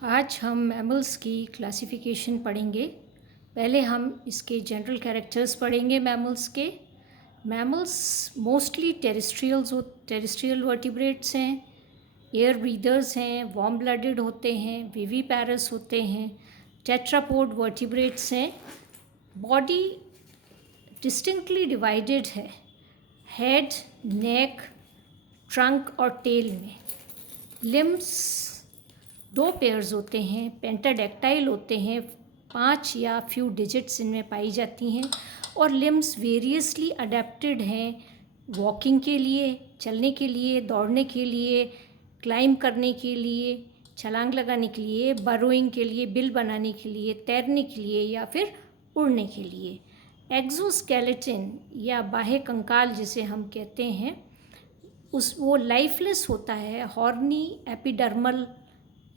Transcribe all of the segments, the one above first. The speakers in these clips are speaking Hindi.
आज हम मैमल्स की क्लासिफिकेशन पढ़ेंगे। पहले हम इसके जनरल कैरेक्टर्स पढ़ेंगे मैमल्स के। मैमल्स मोस्टली टेरेस्ट्रियल वर्टिब्रेट्स हैं, एयर ब्रीदर्स हैं, वार्म ब्लडेड होते हैं, विवीपैरस होते हैं, टेट्रापोड वर्टिब्रेट्स हैं। बॉडी डिस्टिंक्टली डिवाइडेड है हेड, नेक, ट्रंक और टेल में। लिम्स दो पेयर्स होते हैं, पेंटाडेक्टाइल होते हैं, 5 या फ्यू डिजिट्स इनमें पाई जाती हैं। और लिम्स वेरियसली अडेप्टेड हैं वॉकिंग के लिए, चलने के लिए, दौड़ने के लिए, क्लाइंब करने के लिए, छलांग लगाने के लिए, बरोइंग के लिए, बिल बनाने के लिए, तैरने के लिए या फिर उड़ने के लिए। एक्सोस्केलेटन या बाह्य कंकाल जिसे हम कहते हैं वो लाइफलेस होता है। हॉर्नी एपिडर्मल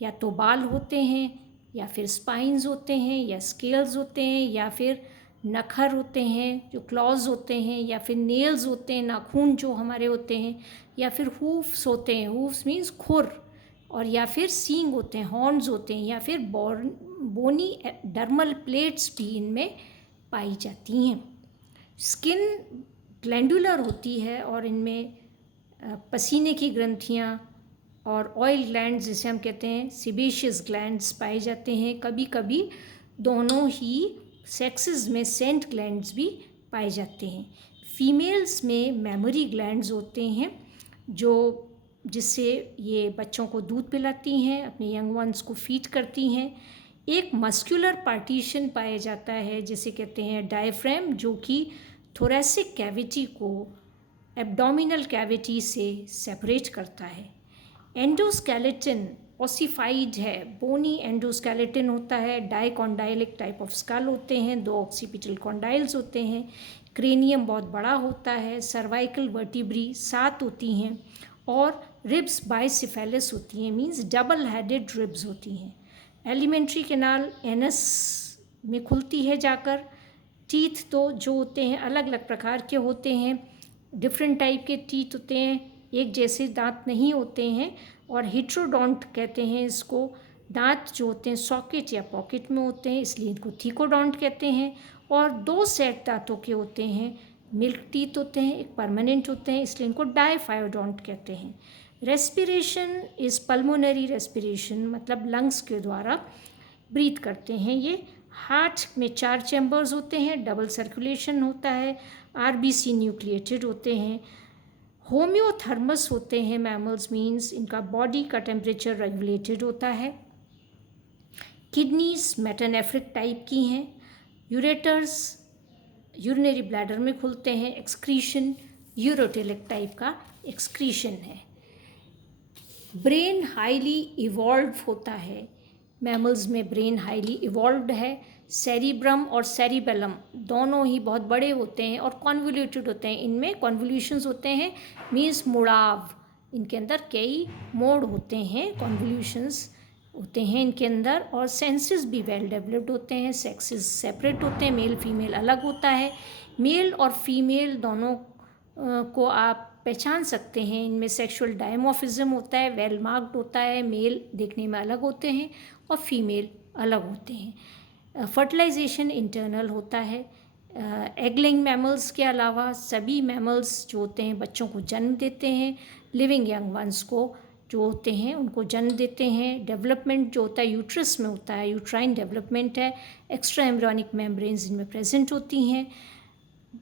या तो बाल होते हैं या फिर स्पाइंस होते हैं या स्केल्स होते हैं या फिर नखर होते हैं जो क्लॉज होते हैं या फिर नेल्स होते हैं, नाखून जो हमारे होते हैं, या फिर हूफ्स होते हैं, हूफ्स मीन्स खुर, और या फिर सींग होते हैं, हॉर्न्स होते हैं, या फिर बोनी डर्मल प्लेट्स भी इनमें पाई जाती हैं। स्किन ग्लैंडुलर होती है और इनमें पसीने की ग्रंथियाँ और ऑयल ग्लैंड्स जिसे हम कहते हैं सिबेशियस ग्लैंड्स पाए जाते हैं। कभी कभी दोनों ही सेक्सेस में सेंट ग्लैंड्स भी पाए जाते हैं। फीमेल्स में मेमोरी ग्लैंड्स होते हैं जिससे ये बच्चों को दूध पिलाती हैं, अपने यंग वंस को फीड करती हैं। एक मस्कुलर पार्टीशन पाया जाता है जिसे कहते हैं डायफ्राम, जो कि थोरैसिक कैविटी को एब्डोमिनल कैविटी से सेपरेट करता है। एंडोस्केलेटन ओसिफाइड है, बोनी एंडोस्केलेटन होता है। डाइकॉन्डाइलिक टाइप ऑफ स्कल होते हैं, 2 ऑक्सीपिटल कॉन्डाइल्स होते हैं। क्रेनियम बहुत बड़ा होता है। सर्वाइकल वर्टिब्री 7 होती हैं और रिब्स बाइसिफेलस होती हैं, मींस डबल हेडेड रिब्स होती हैं। एलिमेंट्री कैनाल एनस में खुलती है जाकर। टीथ तो जो होते हैं अलग अलग प्रकार के होते हैं, डिफरेंट टाइप के टीथ होते हैं, एक जैसे दांत नहीं होते हैं। और हिट्रोडोंट कहते हैं इसको। दांत जो होते हैं सॉकेट या पॉकेट में होते हैं, इसलिए इनको थीकोडोंट कहते हैं। और 2 सेट दांतों के होते हैं, मिल्क टीथ होते हैं, एक परमानेंट होते हैं, इसलिए इनको डायफायोडोंट कहते हैं। रेस्पिरेशन इज़ पल्मोनरी रेस्पिरेशन, मतलब लंग्स के द्वारा ब्रीथ करते हैं ये। हार्ट में 4 चैम्बर्स होते हैं, डबल सर्कुलेशन होता है, आरबीसी न्यूक्लिएटेड होते हैं। होम्योथर्मस होते हैं मैमल्स, मीन्स इनका बॉडी का टेम्परेचर रेगुलेटेड होता है। किडनीज मेटानेफ्रिक टाइप की हैं। यूरेटर्स यूरिनरी ब्लैडर में खुलते हैं। एक्सक्रीशन यूरोटेलिक टाइप का एक्सक्रीशन है। ब्रेन हाईली इवॉल्व होता है, मैमल्स में ब्रेन हाईली इवॉल्व्ड है। सेरिब्रम और सेरिबेलम दोनों ही बहुत बड़े होते हैं और कॉन्वोल्यूटेड होते हैं। इनमें कॉन्वोल्यूशंस होते हैं, मीन्स मुड़ाव, इनके अंदर कई मोड़ होते हैं, कॉन्वोल्यूशंस होते हैं इनके अंदर। और सेंसेस भी वेल डेवलप्ड होते हैं। सेक्सेस सेपरेट होते हैं, मेल फीमेल अलग होता है। मेल और फीमेल दोनों को आप पहचान सकते हैं, इनमें सेक्सुअल डायमॉर्फिज्म होता है, वेल मार्क्ड होता है। मेल देखने में अलग होते हैं और फीमेल अलग होते हैं। फर्टिलाइजेशन इंटरनल होता है। एगलिंग मैमल्स के अलावा सभी मैमल्स जो होते हैं बच्चों को जन्म देते हैं। लिविंग यंग वंस को जो होते हैं उनको जन्म देते हैं। डेवलपमेंट जो होता है यूट्रस में होता है, यूट्राइन डेवलपमेंट है। एक्स्ट्रा एम्ब्रियोनिक मेम्ब्रेन्स इनमें प्रेजेंट होती हैं।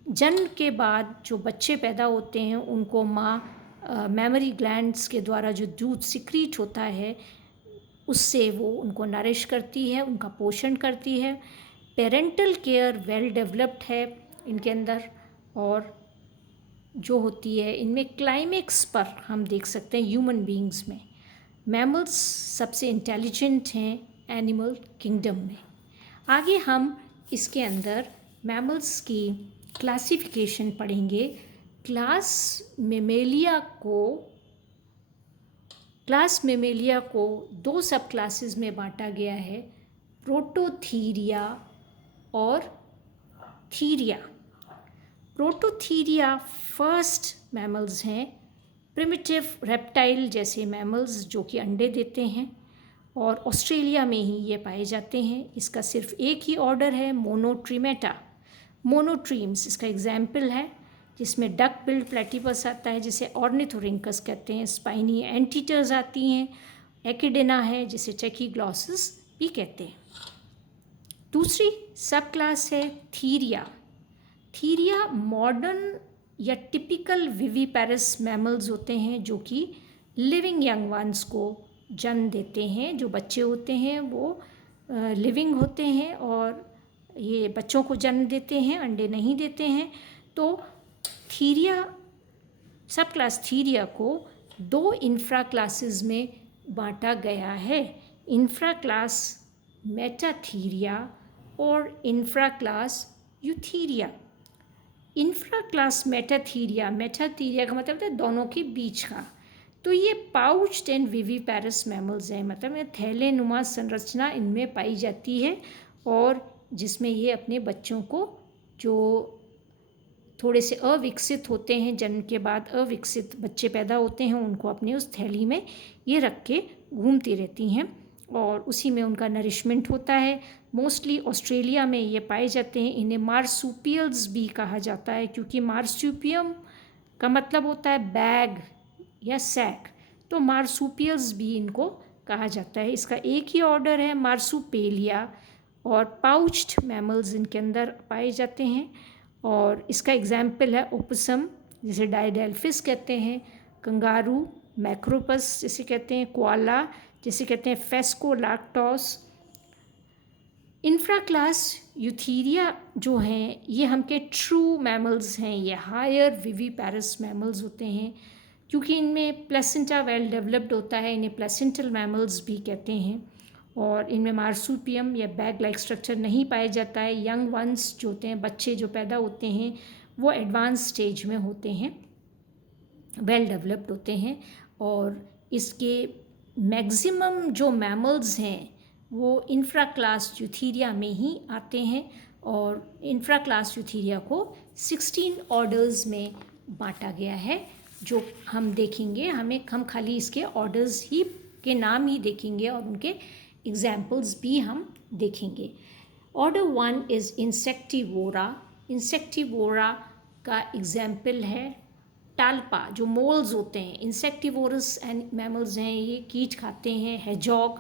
जन्म के बाद जो बच्चे पैदा होते हैं उनको माँ मेमोरी ग्लैंड्स के द्वारा जो दूध सिक्रीट होता है उससे वो उनको नरिश करती है, उनका पोषण करती है। पेरेंटल केयर वेल डेवलप्ड है इनके अंदर। और जो होती है इनमें क्लाइमेक्स पर हम देख सकते हैं ह्यूमन बीइंग्स में। मैमल्स सबसे इंटेलिजेंट हैं एनिमल किंगडम में। आगे हम इसके अंदर मैमल्स की क्लासिफिकेशन पढ़ेंगे। क्लास मेमेलिया को 2 सब क्लासेस में बांटा गया है, प्रोटोथीरिया और थीरिया। प्रोटोथीरिया फर्स्ट मैमल्स हैं, प्रिमिटिव रेप्टाइल जैसे मैमल्स जो कि अंडे देते हैं। और ऑस्ट्रेलिया में ही ये पाए जाते हैं। इसका सिर्फ एक ही ऑर्डर है, मोनोट्रीमेटा। मोनोट्रीम्स इसका एग्जाम्पल है, जिसमें डक बिल्ड प्लेटिपस आता है जिसे ऑर्निथोरिंकस कहते हैं, स्पाइनी एंटीटर्स आती हैं, एकिडेना है जिसे ट्रैकीग्लॉसिस भी कहते हैं। दूसरी सब क्लास है थीरिया। थीरिया मॉडर्न या टिपिकल विविपेरस मैमल्स होते हैं जो कि लिविंग यंग वंस को जन्म देते हैं। जो बच्चे होते हैं वो लिविंग होते हैं और ये बच्चों को जन्म देते हैं, अंडे नहीं देते हैं। तो थीरिया, सब क्लास थीरिया को 2 इंफ्रा क्लासेस में बांटा गया है, इंफ्रा क्लास मेटाथीरिया और infra class Eutheria. Infra class Metatheria, Metatheria का मतलब है दोनों के बीच का। तो ये पाउच्ड एंड विविपेरस मैमल्स हैं, मतलब ये थैले नुमा संरचना इनमें पाई जाती है और जिसमें ये अपने बच्चों को, जो थोड़े से अविकसित होते हैं, जन्म के बाद अविकसित बच्चे पैदा होते हैं, उनको अपने उस थैली में ये रख के घूमती रहती हैं और उसी में उनका नरिशमेंट होता है। मोस्टली ऑस्ट्रेलिया में ये पाए जाते हैं। इन्हें मार्सुपियल्स भी कहा जाता है क्योंकि मार्सुपियम का मतलब होता है बैग या सैक, तो मार्सुपियल्स भी इनको कहा जाता है। इसका एक ही ऑर्डर है मार्सुपेलिया और पाउच्ड मैमल्स इनके अंदर पाए जाते हैं और इसका एग्जाम्पल है ओपसम जिसे डायडेल्फिस कहते हैं, कंगारू मैक्रोपस जिसे कहते हैं, कोआला जिसे कहते हैं फेस्कोलैक्टोस। इंफ्रा क्लास यूथीरिया जो हैं ये हमके ट्रू मैमल्स हैं, ये हायर विविपेरस मैमल्स होते हैं क्योंकि इनमें प्लेसेंटा वेल डेवलप्ड होता है, इन्हें प्लेसेंटल मैमल्स भी कहते हैं और इनमें मार्सुपियम या बैग लाइक स्ट्रक्चर नहीं पाया जाता है। यंग वंस जो होते हैं, बच्चे जो पैदा होते हैं, वो एडवांस स्टेज में होते हैं, वेल डेवलप्ड होते हैं और इसके मैक्सिमम जो मैमल्स हैं वो इंफ्रा क्लास यूथीरिया में ही आते हैं और इंफ्रा क्लास यूथीरिया को 16 ऑर्डर्स में बांटा गया है जो हम देखेंगे। हम खाली इसके ऑर्डर्स ही के नाम ही देखेंगे और उनके एग्जाम्पल्स भी हम देखेंगे। Order 1 is इंसेक्टिवोरा। इंसेक्टिवोरा का एग्जाम्पल है टाल्पा, जो मोल्स होते हैं। इंसेक्टिवोरस एंड मैमल्स हैं, ये कीट खाते हैं। हेजॉग,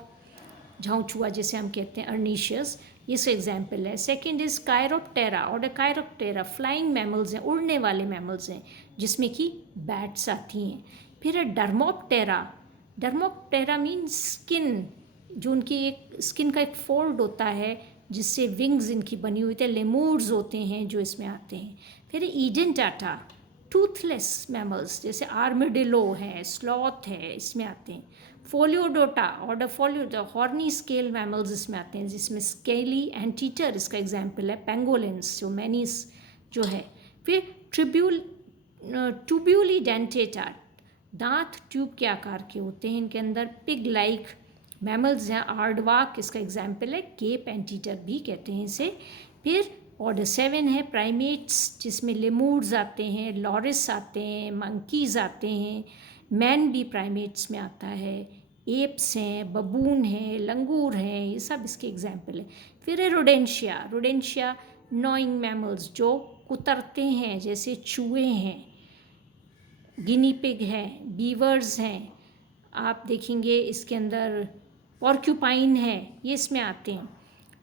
झाँचुआ जैसे हम कहते हैं, अर्नीशियस, इसका एग्जाम्पल है। Second is chiroptera. Order chiroptera flying mammals हैं, उड़ने वाले मैमल्स हैं जिसमें कि बैट्स आती हैं। फिर है डर्मोप्टेरा। डर्मोप्टेरा मीन्स स्किन, जो उनकी एक स्किन का एक फोल्ड होता है जिससे विंग्स इनकी बनी हुई थे। लेमूर्स होते हैं जो इसमें आते हैं। फिर इडेंटाटा, टूथलेस मैमल्स जैसे आर्मिडिलो है, स्लॉथ है, इसमें आते हैं। फोलियोडोटा, ऑर्डर फोलियोडोटा, हॉर्नी स्केल मैमल्स इसमें आते हैं जिसमें स्केली एंटीटर इसका एग्जाम्पल है। पेंगोलिन्स जो मैनीस जो है। फिर ट्यूब्यूली डेंटेटा, दांत ट्यूब के आकार के होते हैं इनके अंदर। पिग लाइक मैमल्स हैं। आर्डवाक इसका एग्जाम्पल है, केप एंटीटर भी कहते हैं इसे। फिर ऑर्डर 7 है प्राइमेट्स, जिसमें लेमूर्स आते हैं, लॉरिस आते हैं, मंकीज़ आते हैं, मैन भी प्राइमेट्स में आता है, एप्स हैं, बबून हैं, लंगूर हैं, ये सब इसके एग्जाम्पल हैं। फिर है रोडेंशिया। रोडेंशिया नॉइंग मैमल्स जो कुतरते हैं, जैसे चूहे हैं, गिनी पिग हैं, बीवर्स हैं, आप देखेंगे इसके अंदर पॉर्क्यूपाइन है, ये इसमें आते हैं।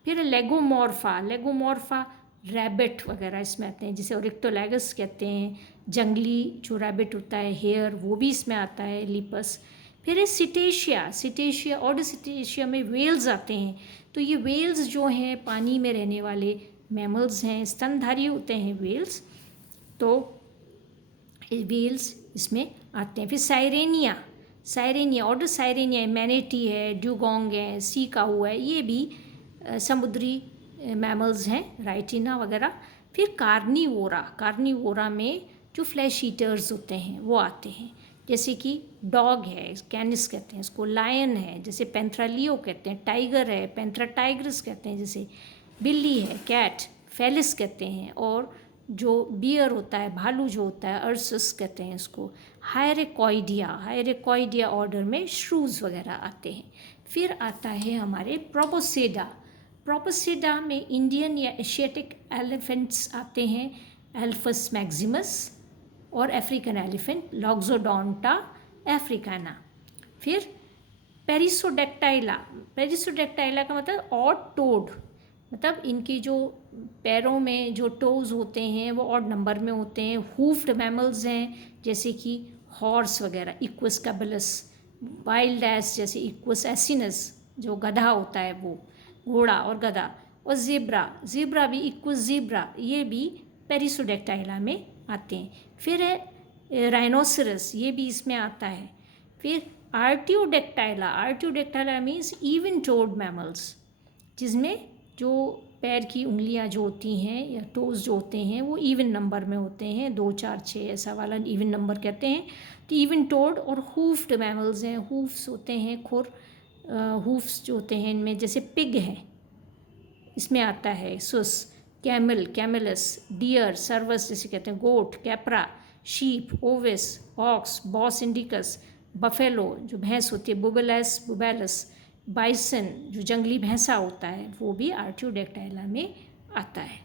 फिर लेगोमॉर्फा। लेगोमॉर्फा रैबिट वगैरह इसमें आते हैं, जिसे ओरिक्टोलैगस कहते हैं। जंगली जो रैबिट होता है, हेयर, वो भी इसमें आता है, लिपस। फिर है सिटेशिया। सिटेशिया, ऑर्डर सिटेशिया में वेल्स आते हैं। तो ये वेल्स जो हैं पानी में रहने वाले मैमल्स हैं, स्तनधारी होते हैं वेल्स, तो वेल्स इसमें आते हैं। फिर साइरेनिया। साइरेनिया, ऑर्डर साइरेनिया, मैनेटी है, ड्यूगोंग है, सी काऊ है, ये भी समुद्री मैमल्स हैं, राइटिना वगैरह। फिर कार्निवोरा। कार्निवोरा में जो फ्लैश ईटर्स होते हैं वो आते हैं, जैसे कि डॉग है, कैनिस कहते हैं इसको, लायन है जैसे पेंथ्रालियो कहते हैं, टाइगर है, पेंथ्रा टाइग्रिस कहते हैं जैसे, बिल्ली है, कैट, फेलिस कहते हैं, और जो बियर होता है, भालू जो होता है, अर्सस कहते हैं इसको। हायरेकॉइडिया। हायरेकॉइडिया ऑर्डर में श्रूज वगैरह आते हैं। फिर आता है हमारे प्रोपोसेडा। प्रोपोसेडा में इंडियन या एशियाटिक एलिफेंट्स आते हैं, एल्फस मैक्सिमस, और अफ्रीकन एलिफेंट लॉक्सोडोंटा अफ्रीकाना। फिर पेरिसोडेक्टाइला। पेरिसोडेक्टाइला का मतलब ऑड टोड, मतलब इनकी जो पैरों में जो टोज होते हैं वो ऑड नंबर में होते हैं। हूफ्ड मैमल्स हैं जैसे कि हॉर्स वगैरह, इक्वस कैबलस। वाइल्ड एस जैसे इक्वस एसिनस, जो गधा होता है वो, घोड़ा और गधा। और ज़ेब्रा, ज़ेब्रा भी इक्वस ज़ेब्रा, ये भी पेरिसोडेक्टाइला में आते हैं। फिर है राइनोसरस, ये भी इसमें आता है। फिर आर्टियोडेक्टाइला। आर्टियोडेक्टाइला मीन्स इवन टोड मैमल्स, जिसमें जो पैर की उंगलियां जो होती हैं या टोज जो होते हैं वो इवन नंबर में होते हैं, 2 4 6 ऐसा वाला इवन नंबर कहते हैं। तो इवन टोड और हूफ्ड मैमल्स हैं, हूफ्स होते हैं, खुर, हूफ्स जो होते हैं इनमें, जैसे पिग है इसमें आता है, sus, camel, camelus, deer, cervus जैसे कहते हैं, goat, capra, sheep, ovis, ox, bos indicus, buffalo जो भैंस होती है, बुबेलस, बुबेलस, बाइसन जो जंगली भैंसा होता है, वो भी आर्टियोडेक्टाइला में आता है।